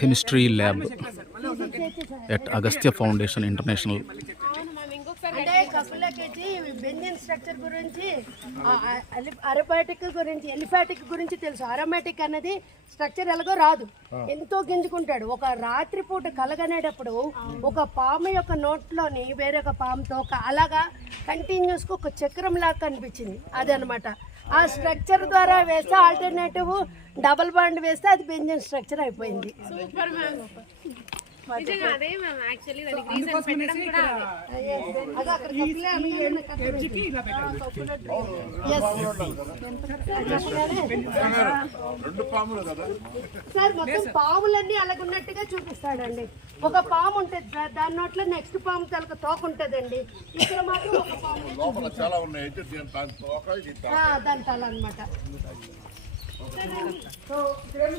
chemistry lab at Agastya Foundation International. అంటే కపులకేటి benzene structure గురించి aromatic గురించి ఎలిఫాటిక్ గురించి తెలుసు. అరోమాటిక్ అనేది స్ట్రక్చర్ ఎలాగో రాదు, ఎంతో గింజుకుంటాడు. ఒక రాత్రిపూట కలగనేటప్పుడు ఒక పాము యొక్క నోట్లోని వేరొక పాముతో అలాగా కంటిన్యూస్గా ఒక చక్రం లాగా కనిపించింది. అదనమాట ఆ స్ట్రక్చర్ ద్వారా వేస్తే ఆల్టర్నేటివ్ డబుల్ బాండ్ వేస్తే అది బెంజిన్ స్ట్రక్చర్ అయిపోయింది. సార్ మొత్తం పాములన్నీ అలాగున్నట్టుగా చూపిస్తాడండి. ఒక పాము ఉంటుంది సార్, దాని నోట్లో నెక్స్ట్ పాము తలక తోక ఉంటుందండి. ఇక్కడ మాత్రం ఒక పాము దాని తల అనమాట.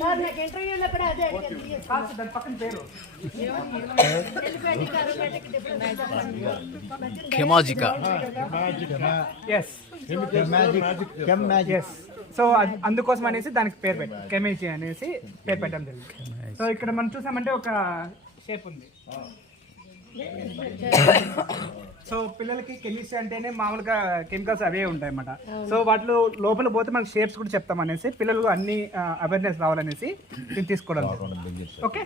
సార్ నాకు ఇంటర్వ్యూలో కూడా అదే Chemagica. సో అందుకోసం అనేసి దానికి పేరు పెట్టాం, కెమిజీ అనేసి పేరు పెట్టడం జరిగింది. సో ఇక్కడ మనం చూసామంటే ఒక షేప్ ఉంది. సో పిల్లలకి కెమిస్ట్రీ అంటేనే మామూలుగా కెమికల్స్ అవే ఉంటాయి అన్నమాట. సో వాటిలో లోపల పోతే మనకి షేప్స్ కూడా చెప్తాం అనేసి పిల్లలు అన్ని అవేర్నెస్ రావాలనేసి ఇది తీసుకోవడం. ఓకే,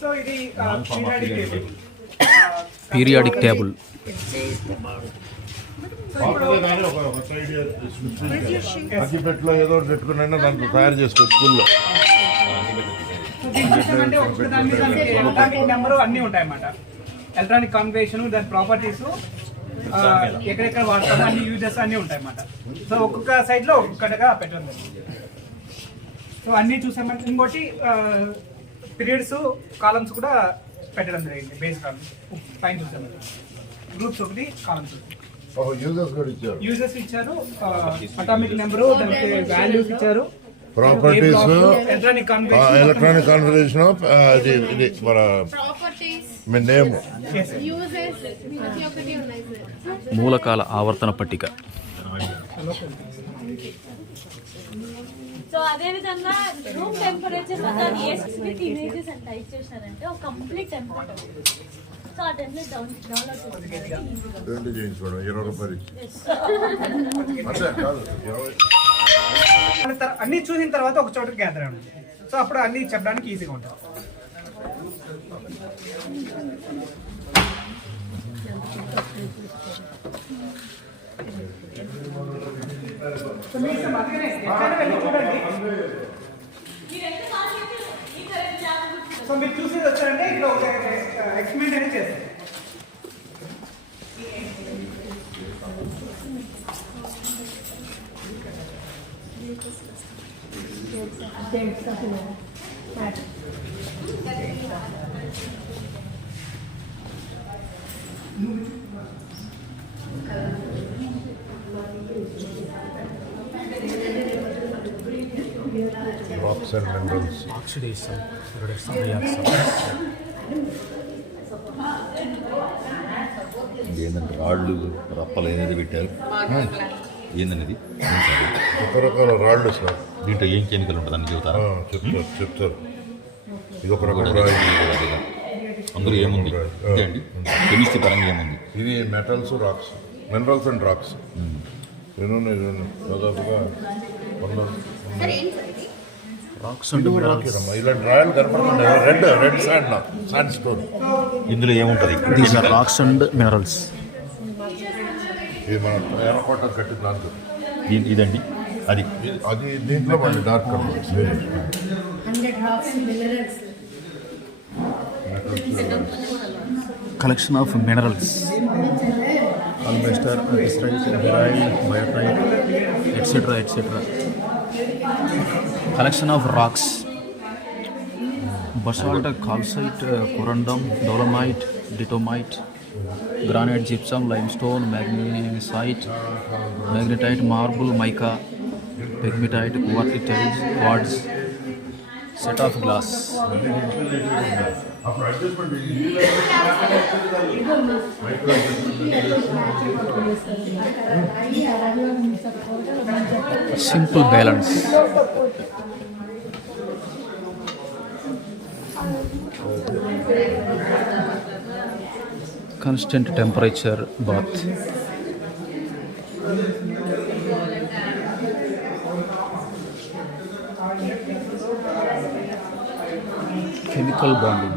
సో ఇది Periodic table. అగ్గిపెట్టలో ఏదో పెట్టుకున్నా దాంట్లో తయారు చేసుకో స్కూల్లో. నెంబరు అన్నీ ఉంటాయి అన్నమాట. ఎలక్ట్రానిక్ కమ్యూనికేషన్, దాని ప్రాపర్టీస్, ఎక్కడెక్కడ వాడతామో అన్ని యూజెస్ అన్నీ ఉంటాయి అన్నమాట. సో ఒక్కొక్క సైడ్లో ఒక్కొక్కటిగా పెట్టడం జరిగింది. సో అన్నీ చూసామంటే ఇంకోటి పీరియడ్స్ కాలమ్స్ కూడా పెట్టడం జరిగింది. బేస్ కాలమ్స్ పైన చూసామంటే గ్రూప్స్ ఒకటి, కాలమ్స్ యూజర్స్ ఇచ్చారు, అటామిక్ నెంబరు, దానికి వాల్యూస్ ఇచ్చారు, ప్రాపర్టీస్, ఎలక్ట్రానిక్ కాన్ఫిగరేషన్, ఇది మన నేమ్, మూలకాల ఆవర్తన పట్టిక. సో అదే విధంగా room temperature A specific images and type చేశారంటే ఒక కంప్లీట్ టెంపరేచర్. సో ఆ టెంప్లెట్ డౌన్లోడ్ చేయించుకోవడం 20 రూపాయలు అన్ని చూసిన తర్వాత ఒక చోట గ్యాదర్ అవ్వండి. సో అప్పుడు అన్ని చెప్పడానికి ఈజీగా ఉంటుంది. సో మీరు చూసేది వచ్చారంటే ఇక్కడ ఒక ఎక్స్పెరిమెంట్ అనేది చేస్తాం. Racks and minerals. Oxidation, reduction reaction. ఏంటంటే రాళ్ళు రప్పలు ఏదైతే పెట్టారు ఏందనేది రకరకాల రాళ్ళు సార్. దీంట్లో ఏం కెమికల్ ఉంటుంది అని చెబుతారా? చెప్తారు. ఇది ఒక రకం రాయి. అందులో ఏముంది అంతే అండి, కెమిస్ట్రీ పరంగా ఏముంది? ఇది metals, rocks, minerals and rocks. దాదాపుగా Rocks and minerals. ఇలాంటి రాయలు కనపడుతుంది. Red sand stone. ఇందులో ఏముంటుంది? These are rocks and minerals. ఇది మన ఎర్రకోట కట్టి దాంట్లో ఇదండి అది అది దీంట్లో మళ్ళీ dark colour. Collection of minerals. Albaster, andesite, beryllium, biotite, etc. Collection of rocks. Basalt, calcite, corundum, dolomite, diatomite, granite, gypsum, limestone, magnesite, magnetite, marble, mica, pegmatite, quartz, set of glass. అప్పుడు adjustment Simple balance. Constant temperature bath. Chemical bonding.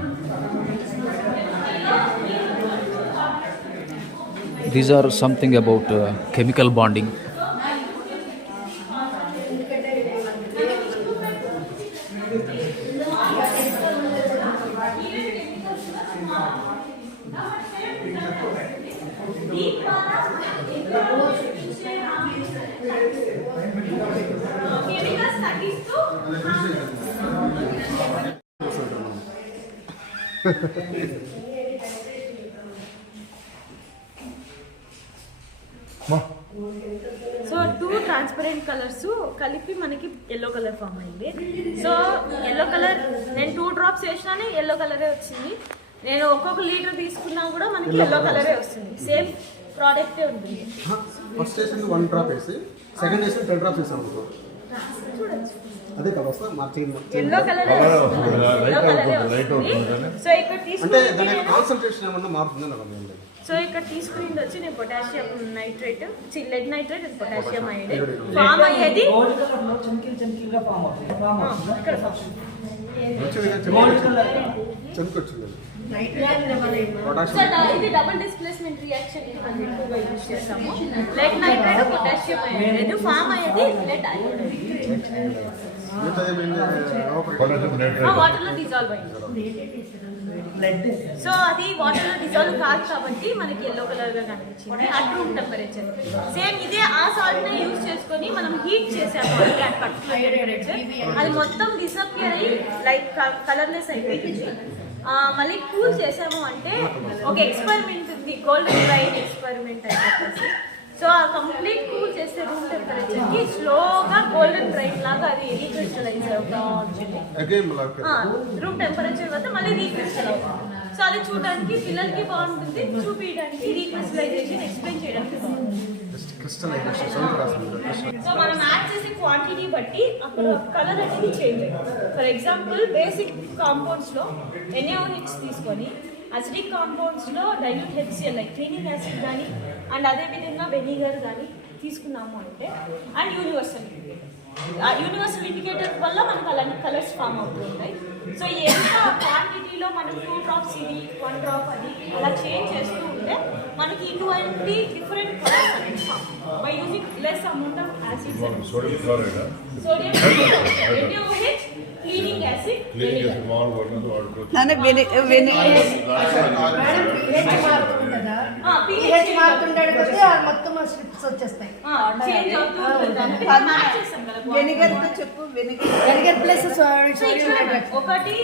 These are something about chemical bonding. So 2 transparent colours కలిపి మనకి yellow colour form అయింది. So yellow colour నేను 2 drops వేసినానే yellow కలరే వచ్చింది. నేను ఒక్కొక్క litre తీసుకున్నా కూడా మనకి ఎల్లో కలరే వస్తుంది. సేమ్ ప్రోడక్టే ఉంటుంది. ఫస్ట్ వేసింది 1 డ్రాప్ వేసి సెకండ్ వేసి 10 డ్రాప్స్ వేసాం అనుకో. అదే కదా వస్తా మార్చింగ్ ఎల్లో కలరే వస్తుంది. ఎల్లో కలరే వస్తుంది. సో ఇక్కడ అంటే దాని తీసుకుంటే కాన్సంట్రేషన్ ఏమన్నా మారుతుందని నాకు అర్థం లేదు. సో ఇక్కడ తీసుకునేది వచ్చి నేను potassium nitrate, lead nitrate, potassium అయ్యేది ఫామ్ అయ్యేది ఇక్కడ చెంకు వచ్చింది. సో ఇది డబుల్ డిస్ప్లేస్మెంట్ రియాక్షన్ మనం ఎక్కువగా యూజ్ చేస్తాము. లెడ్ నైట్రేట్, పొటాషియం అయ్యేది ఫామ్ అయ్యేది లెడ్ అయోడైడ్. వాటర్లో డిజాల్వ్ అయింది. సో అది వాటర్లో డిజాల్వ్ కాదు కాబట్టి మనకి ఎల్లో కలర్ గా కనిపించింది అట్ రూమ్ టెంపరేచర్. సేమ్ ఇదే ఆ సాల్ట్ ని యూజ్ చేసుకొని మనం హీట్ చేసాము అంటే అట్ పర్టికులర్ టెంపరేచర్ అది మొత్తం డిసపియర్ అయ్యి లైక్ కలర్లెస్ అయిపోయింది. మళ్ళీ కూల్ చేసాము అంటే ఒక ఎక్స్పెరిమెంట్ ఉంది, గోల్డెన్ రైన్ ఎక్స్పెరిమెంట్ అని చెప్పేసి. సో ఆ కంప్లీట్ కూల్ చేస్తే రూమ్ టెంపరేచర్కి స్లోగా గోల్డెన్ రైన్ లాగా అది రీక్రిస్టలైజ్ అవుతా ఉంటుంది. రూమ్ టెంపరేచర్ వద్ద మళ్ళీ రీక్రిస్టల్ అవుతుంది. సో అది చూడడానికి పిల్లలకి బాగుంటుంది, చూపించడానికి రీక్రిస్టలైజేషన్ ఎక్స్ప్లెయిన్ చేయడానికి బాగుంటుంది. సో మనం యాడ్ చేసే క్వాంటిటీ బట్టి అక్కడ కలర్ అనేది చేంజ్ అవుతుంది. ఫర్ ఎగ్జాంపుల్ బేసిక్ కాంపౌండ్స్లో NaOH తీసుకొని అసిడిక్ కాంపౌండ్స్లో dilute HCl like cleaning acid కానీ అండ్ అదేవిధంగా వెనిగర్ కానీ తీసుకున్నాము అంటే అండ్ యూనివర్సల్ ఇండికేటర్. ఆ యూనివర్సల్ ఇండికేటర్ వల్ల మనకు అలాంటి కలర్స్ ఫామ్ అవుతుంటాయి. సో ఎంత క్వాంటిటీలో మనం 2 డ్రాప్స్ ఇది 1 డ్రాప్ అది అలా చేంజ్ చేస్తూ ఉంటే మనకి ఇటువంటి డిఫరెంట్ కలర్స్ అనేది form by using less amount of acids. Sodium NaOH, cleaning acid, pH మారుతుండేది కొద్దీ మొత్తం స్ట్రిప్స్ వచ్చేస్తాయి. చేంజ్ అవుతూ ఉంటుంది. వెనిగర్ ప్లస్ సోడియం నైట్రేట్ ఒకటి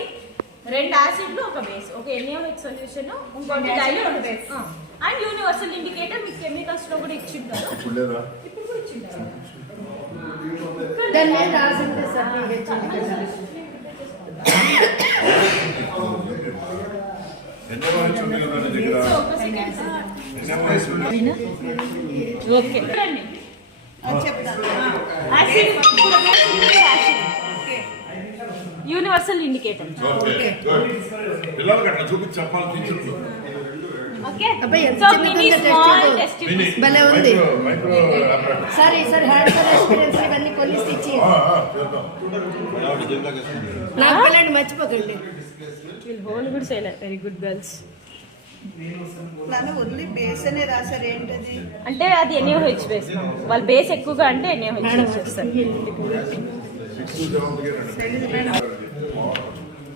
2 యాసిడ్లు ఒక బేస్, ఒక NaOH సొల్యూషన్, ఇంకోటి dilute base and universal indicator మీకు కెమికల్స్ లో కూడా ఇచ్చింటారు. ఇప్పుడు కూడా ఇచ్చింటారు. దాని మీద రాసింది సార్ pH. ఓకే చూడండి యూనివర్సల్ ఇండికేటర్. పిల్లలకి అట్లా చూపించి చెప్పాలి టీచర్లు. ఓకే అబ్బాయి ఎంత సో చిన్నగా మినీ ఉందో స్మాల్ టెస్ట్ ట్యూబ్. టెస్ట్ భలే ఉంది. Micro operator. సరే సార్ హ్యాండ్ ఎక్స్పీరియన్స్ ఇవన్నీ కొలిసి ఇచ్చి చేద్దాం. నాకు పిల్లండి మర్చిపోకండి. హోల్ కూడా చేయలేదు. Very good girls. Only base అనే రాశారు ఏంటది అంటే అది NaOH బేస్. వాళ్ళు బేస్ ఎక్కువగా అంటే NaOH యూజ్ చేస్తారు.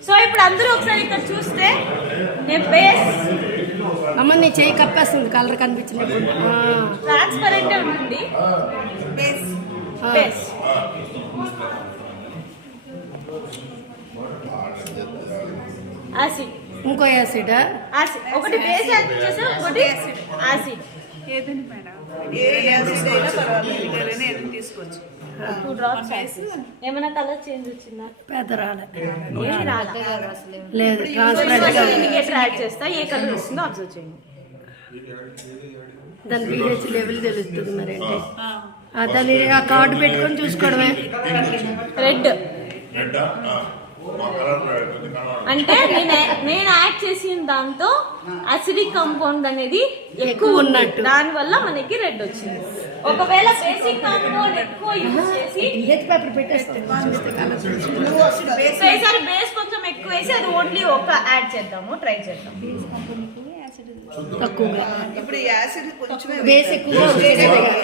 సో ఇప్పుడు అందరూ ఒకసారి ఇక్కడ చూస్తే నేను బేస్ అమ్మ నీ చేయి కప్పేస్తుంది కలర్ కనిపించినప్పుడు. ట్రాన్స్పరెంట్ ఉంటుంది. బేస్ బేస్ యాసిడ్, ఇంకో యాసిడ్ యాసిడ్ ఒకటి బేస్ యాడ్ చేసాం, ఒకటి యాసిడ్. ఏదని మేడం ఏ యాసిడ్ అయినా పర్వాలేదు ఎవరైనా ఎన్ని తీసుకోవచ్చు 2 drops ఏమైనా కలర్ చేంజ్ వచ్చిందా? పెద్ద రాలే ఏమి రాలా. లేదు ట్రాన్స్పరెంట్ ఇండికేటర్ యాడ్ చేస్తా, ఏ కలర్ వస్తుందో అబ్జర్వ్ చేయండి. దాని pH లెవెల్ తెలుస్తుంది మరి అంటే దాన్ని ఆ కార్డు పెట్టుకొని చూసుకోవడమే. రెడ్ అంటే నేను యాడ్ చేసిన దాంతో అసిడిక్ కాంపౌండ్ అనేది ఎక్కువ ఉన్నట్టు, దాని వల్ల మనకి రెడ్ వచ్చింది. ఒకవేళ బేసిక్ కాంపౌండ్ ఎక్కువ యూజ్ చేసి పేపర్ పెట్టేస్తే ఈసారి బేస్ కొంచెం ఎక్కువ వేసి అది ఓన్లీ ఒక యాడ్ చేద్దాము, ట్రై చేద్దాం. తక్కువగా ఇప్పుడు యాసిడ్ కొంచెమే బేస్ ఎక్కువగా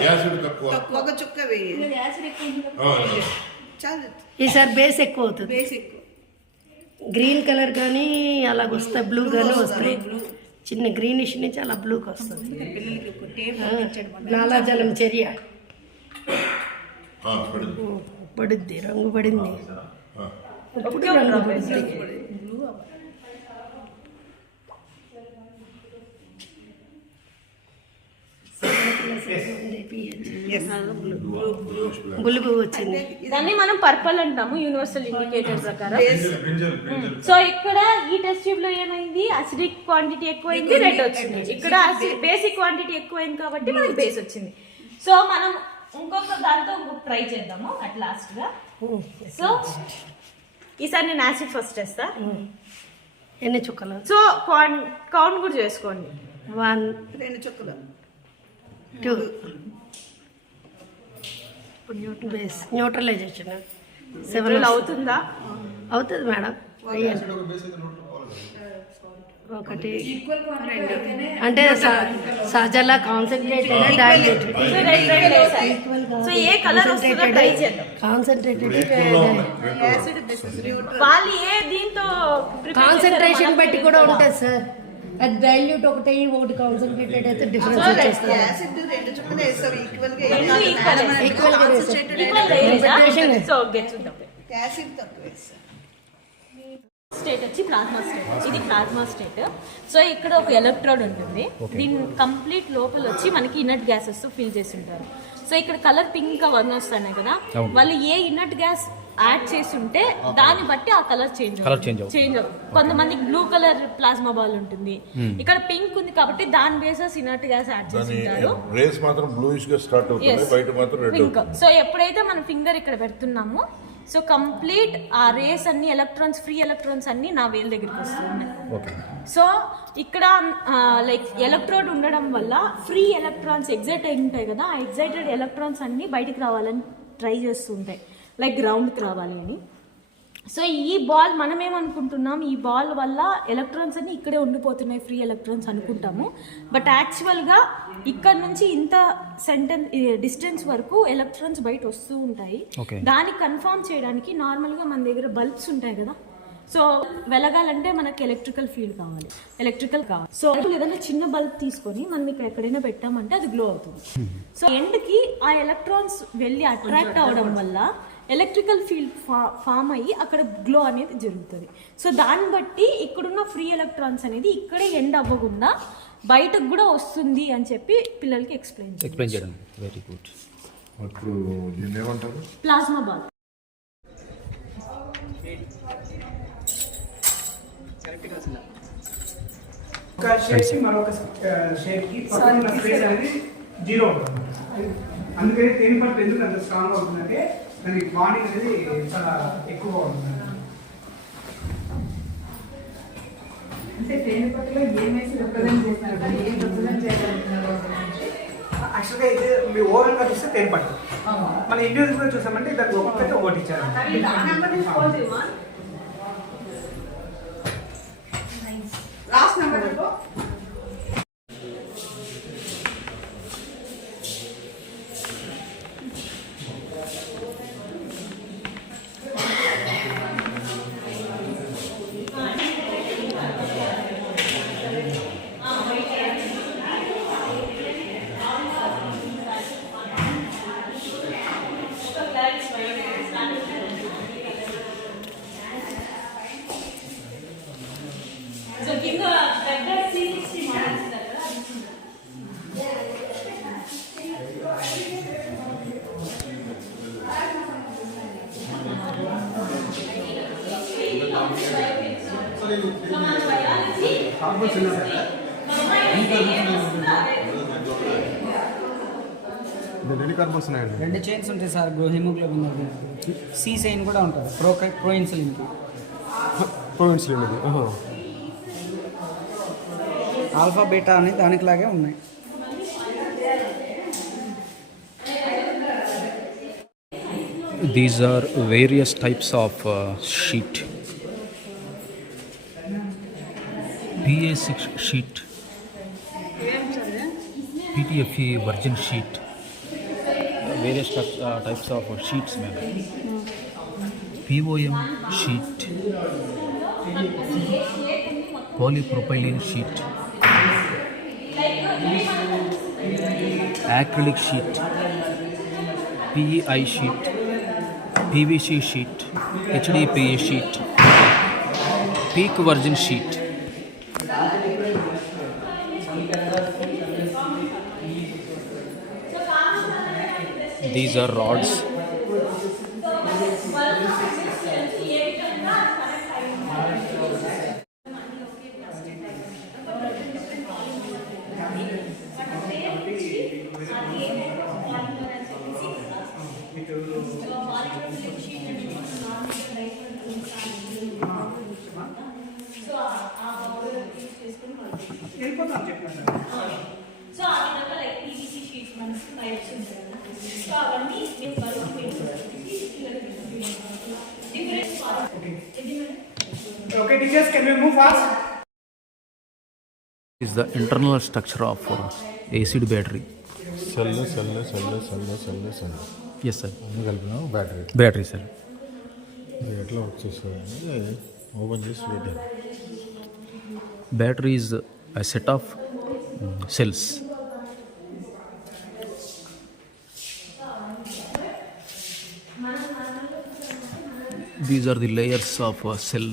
యాసిడ్ తక్కువ ఒక చుక్క వేయి చాలు. ఈసారి బేస్ ఎక్కువ అవుతుంది. బేస్ ఎక్కువ గ్రీన్ కలర్ కానీ అలాగ వస్తాయి, బ్లూ కానీ వస్తాయి. చిన్న గ్రీనిష్ నుంచి అలా బ్లూకి వస్తుంది. లాలాజలం చర్య పడుద్ది, రంగు పడింది. ఇప్పుడు రంగు పడుద్ది. బులుగు వచ్చింది. దాన్ని మనం పర్పల్ అంటాము యూనివర్సల్ ఇండికేటర్ ప్రకారం. సో ఇక్కడ ఈ టెస్ట్ ట్యూబ్ లో ఏమైంది, అసిడిక్ క్వాంటిటీ ఎక్కువైంది, రెడ్ వచ్చింది. ఇక్కడ బేసిక్ క్వాంటిటీ ఎక్కువైంది కాబట్టి మనకి బేస్ వచ్చింది. సో మనం ఇంకొక దాంతో ట్రై చేద్దాము అట్ లాస్ట్ గా. సో ఈసారి నేను యాసిడ్ ఫస్ట్ వేస్తా. ఎన్ని చుక్కలు? సో కౌంట్ కూడా చేసుకోండి. 1 2 చుక్కలు 2 బేస్ న్యూట్రలైజేషన్ 7 అవుతుందా? అవుతుంది మేడం. ఒకటి అంటే సహజలా కాన్సన్ట్రేటెడ్ డైల్యూటెడ్ సో ఏ కలర్ వస్తుందో ట్రై చేద్దాం. కాన్సన్ట్రేటెడ్ వాళ్ళు ఏ దీంతో కాన్సన్ట్రేషన్ బట్టి కూడా ఉంటుంది సార్. అది డైల్యూట్ ఒకటి కాన్సన్ట్రేటెడ్ అయితే డిఫరెన్స్ వచ్చేస్తుంది. యాసిడ్ 2 చుక్కలు వేస్తావు ఈక్వల్ గా యాసిడ్ తక్కువ వేస్తావు. స్టేట్ వచ్చి ప్లాస్మా స్టేట్. ఇది ప్లాస్మా స్టేట్. సో ఇక్కడ ఒక ఎలక్ట్రోడ్ ఉంటుంది. దీని కంప్లీట్ లోపల వచ్చి మనకి ఇనర్ట్ గ్యాసెస్ ఫిల్ చేసి ఉంటారు. సో ఇక్కడ కలర్ పింక్ అవన్నీ వస్తున్నాయి కదా, వాళ్ళు ఏ ఇనర్ట్ గ్యాస్ యాడ్ చేసి ఉంటే దాన్ని బట్టి ఆ కలర్ చేంజ్ అవుతుంది. కొంతమంది బ్లూ కలర్ ప్లాస్మా బాల్ ఉంటుంది, ఇక్కడ పింక్ ఉంది కాబట్టి దాని బేసెస్ ఇనర్ట్ గ్యాస్ యాడ్ చేసి ఉంటారు. రేస్ మాత్రం బ్లూయిష్ గా స్టార్ట్ అవుతుంది, బయట మాత్రం రెడ్ అవుతుంది. సో ఎప్పుడైతే మనం ఫింగర్ ఇక్కడ పెడుతున్నామో సో కంప్లీట్ ఆ రేస్ అన్ని ఎలక్ట్రాన్స్, ఫ్రీ ఎలక్ట్రాన్స్ అన్ని నా వేల్ దగ్గరికి వస్తున్నాయి. సో ఇక్కడ లైక్ ఎలక్ట్రోడ్ ఉండడం వల్ల ఫ్రీ ఎలక్ట్రాన్స్ ఎగ్జైట్ అయి ఉంటాయి కదా, ఆ ఎగ్జైటెడ్ ఎలక్ట్రాన్స్ అన్ని బయటికి రావాలని ట్రై చేస్తూ ఉంటాయి, లైక్ గ్రౌండ్కి రావాలి అని. సో ఈ బాల్ మనం ఏమనుకుంటున్నాం, ఈ బాల్ వల్ల ఎలక్ట్రాన్స్ అన్ని ఇక్కడే ఉండిపోతున్నాయి, ఫ్రీ ఎలక్ట్రాన్స్ అనుకుంటాము. బట్ యాక్చువల్గా ఇక్కడ నుంచి ఇంత డిస్టెన్స్ వరకు ఎలక్ట్రాన్స్ బయట వస్తూ ఉంటాయి. దాన్ని కన్ఫర్మ్ చేయడానికి నార్మల్గా మన దగ్గర బల్బ్స్ ఉంటాయి కదా, సో వెలగాలంటే మనకి ఎలక్ట్రికల్ ఫీల్డ్ కావాలి, సో ఏదైనా చిన్న బల్బ్ తీసుకొని మనం ఇక్కడ ఎక్కడైనా పెట్టామంటే అది గ్లో అవుతుంది. సో ఎండ్కి ఆ ఎలక్ట్రాన్స్ వెళ్ళి అట్రాక్ట్ అవ్వడం వల్ల ఎలక్ట్రికల్ ఫీల్డ్ ఫామ్ అయ్యి అక్కడ గ్లో అనేది జరుగుతుంది. సో దాన్ని బట్టి ఇక్కడున్న ఫ్రీ ఎలక్ట్రాన్స్ అనేది ఇక్కడే ఎండ్ అవ్వకుండా బయటకు కూడా వస్తుంది అని చెప్పి పిల్లలకి ఎక్స్ప్లెయిన్ చేయడం. Very good. అప్పుడు దీన్ని ఏమంటారు? Plasma ball. ఒక షేప్ కి మరొక షేప్ కి పక్కన ఉన్న స్పేస్ అనేది 0 అవుతుంది. అందుకని తేనె పట్టు ఎందుకు అంత స్ట్రాంగ్ అవుతుందంటే దాని బాండింగ్ అనేది చాలా ఎక్కువగా ఉంటుంది. అంటే తేనె పట్టులో ఏమేసి రిప్రజెంట్ చేస్తున్నారు, ఏం రిప్రజెంట్ చేయగలుగుతున్నారు? యాక్చువల్గా అయితే మీరు ఓవరాల్ గా చూస్తే తేనె పట్టు, మన ఇండివిజువల్ గా చూసామంటే దానికి ఒక్కొక్కటి ఒకటి ఇచ్చారు. లాస్ట్ నెంబర్ చెప్పు. కార్బన్స్ ఎన్ని ఉంటాయి? ఎన్ని కార్బన్స్ ఉన్నాయండి? 2 చైన్స్ ఉంటాయి సార్. హిమోగ్లోబిన్ సి చైన్ కూడా ఉంటుంది. ప్రోఇన్సులిన్ ప్రోవిన్స్లో ఇది. ఆల్ఫా బీటా అని దానికిలాగే ఉన్నాయి. These are various types of sheet. PA6 sheet, PTFE virgin sheet, various types of sheets, ma'am. POM sheet, polypropylene sheet, acrylic sheet, PEI sheet, PVC sheet, HDPE sheet, peak virgin sheet. These are rods. వెళ్ళిపోతాం చెప్పినాను. So ఆ విధంగా like PVC sheets మనకి pipes ఉంటాయి కదా. So అవన్నీ మీరు బరువు Okay, teachers, can we move fast? Is the internal structure of acid battery. Cell Yes, sir. అన్నీ కలిపిన బ్యాటరీ. Battery, sir. ఇది ఎట్లా వర్క్ చేసుకోవాలి? ఓపెన్ చేసి పెట్టాను. Battery is a set of cells. These are the layers of a cell.